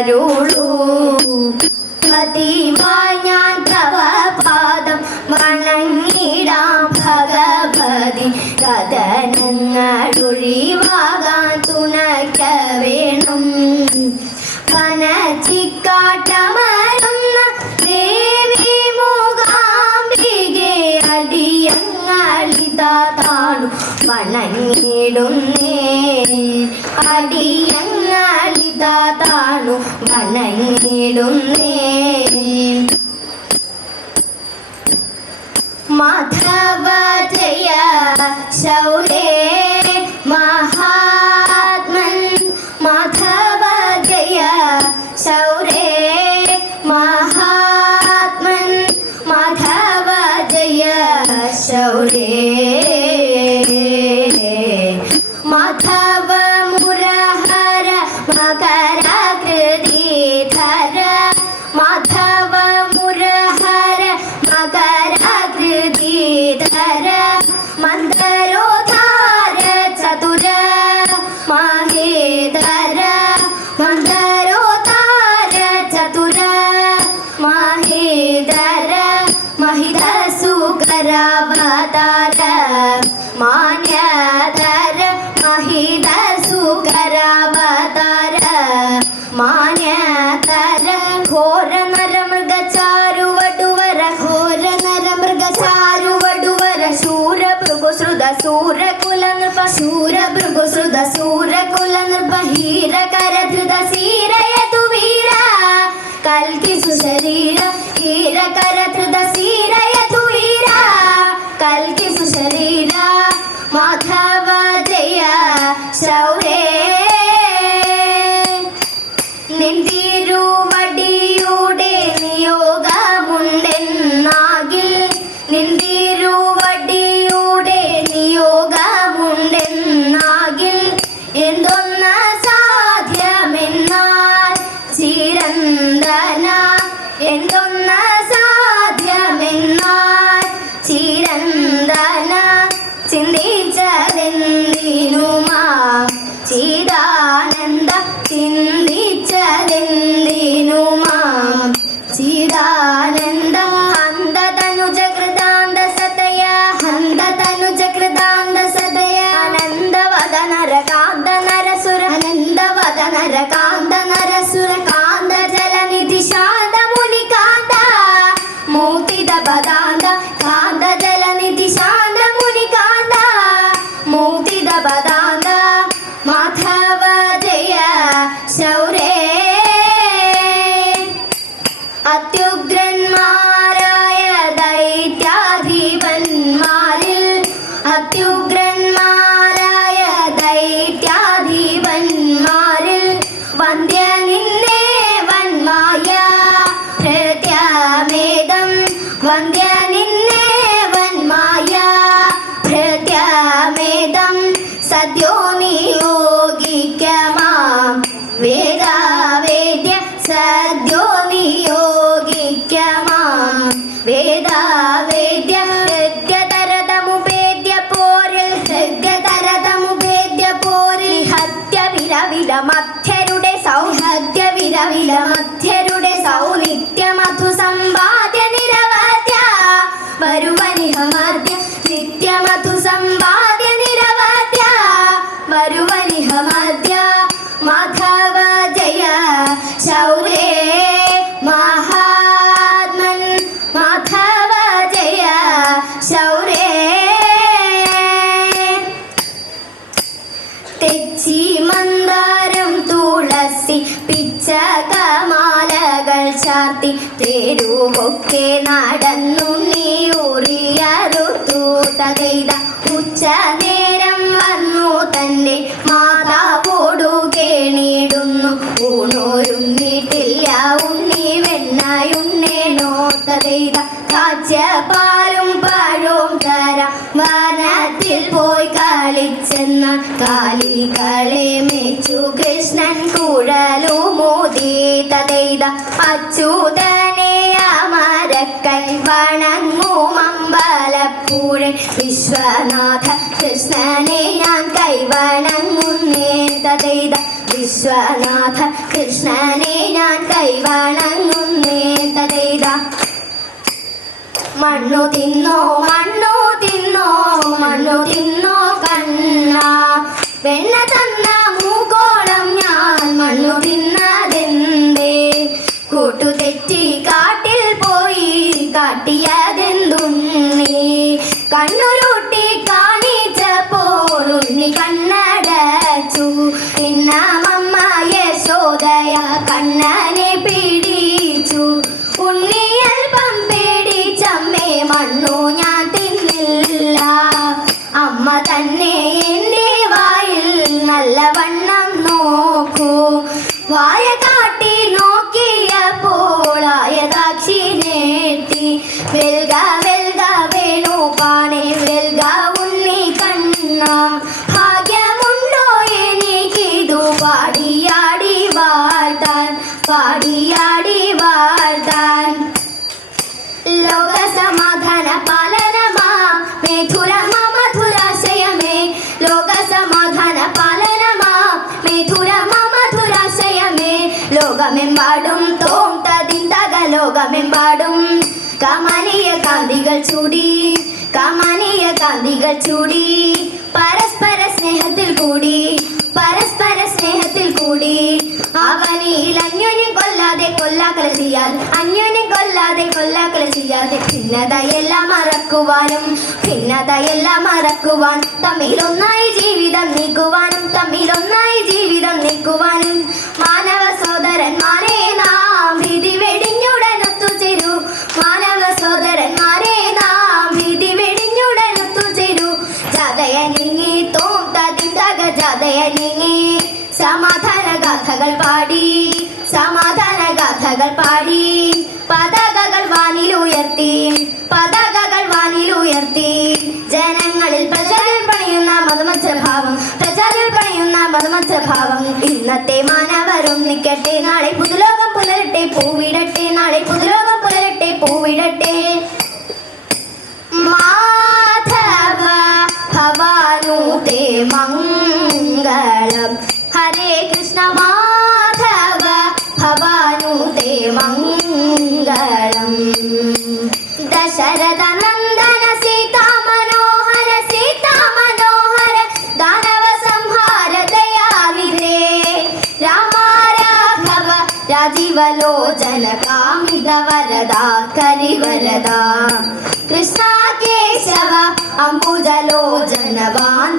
ഇരുന്നരുളൂ പതിവായി ഞാൻ ഭഗവതി കഥനങ്ങൾ അടിയങ്ങളിതാ താണു വണങ്ങിടുന്നേ മാധവ ജയ ശൗരേ മഹിത സുകരാവതാര മാന്യധര മഹിത സുകരാവതാര മാന്യധര ഘോര നരമൃഗചാരുവടുവര ഘോര നരമൃഗചാരുവടുവര ശൂര ഭൃഗുശ്രുത ശൂരകുല നൃപ ശൂര ഭൃഗുശ്രുത ശൂരകുല നൃപ ഹീര കരധൃത സീരയതു വീര കൽകിസു ശരീര ഹീര കരധൃത അത്യുഗ്രന്മാരായ ദൈത്യാധിപന്മാരിൽ അത്യുഗ്രന്മാരായ ദൈത്യാധിപന്മാരിൽ വന്ധ്യ നിന്നേ വന്മായ ഭൃത്യമേദം വന്ധ്യ തെച്ചി മന്ദാരം തുളസി പിച്ച കമാലകൾ ചാർത്തി തെരുവൊക്കെ നടന്നു നീ ഉറിയറുത്തു ചെയ്ത ഉച്ച നേരം ചെയ്ത അച്യൂതനെ അമരക്കൈ വണങ്ങും അമ്പലപ്പൂഴെ വിശ്വനാഥ കൃഷ്ണനെ ഞാൻ കൈവണങ്ങുന്നേന്ത ചെയ്ത വിശ്വനാഥ കൃഷ്ണനെ ഞാൻ കൈവണങ്ങുന്നേന്ത ചെയ്ത മണ്ണു തിന്നോ മണ്ണു തിന്നോ മണ്ണു തിന്നോ കണ്ണ. വെണ്ണ തന്ന കണ്ണൊരു ലോകമെമ്പാടും കമനീയ കാന്തികൾ ചൂടി കമനീയ കാന്തികൾ ചൂടി. പരസ്പര സ്നേഹത്തിൽ കൂടി പരസ്പര സ്നേഹത്തിൽ കൂടി. അവനിയിൽ അന്യോന്യം കൊല്ലാതെ കൊല്ലാക്കല ചെയ്യാൻ അന്യോന്യം കൊല്ലാതെ കൊല്ലാക്കല ചെയ്യാതെ ഭിന്നതയെല്ലാം മറക്കുവാനും ഭിന്നതയെല്ലാം മറക്കുവാൻ. തമ്മിലൊന്നായി ജീവിതം നീക്കുവാനും തമ്മിലൊന്നായി ജീവിതം നീക്കുവാനും. മാനവ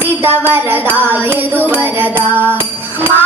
ಮಾಂಜಿದ ವರದ ಎದು ವರದ ಮಾ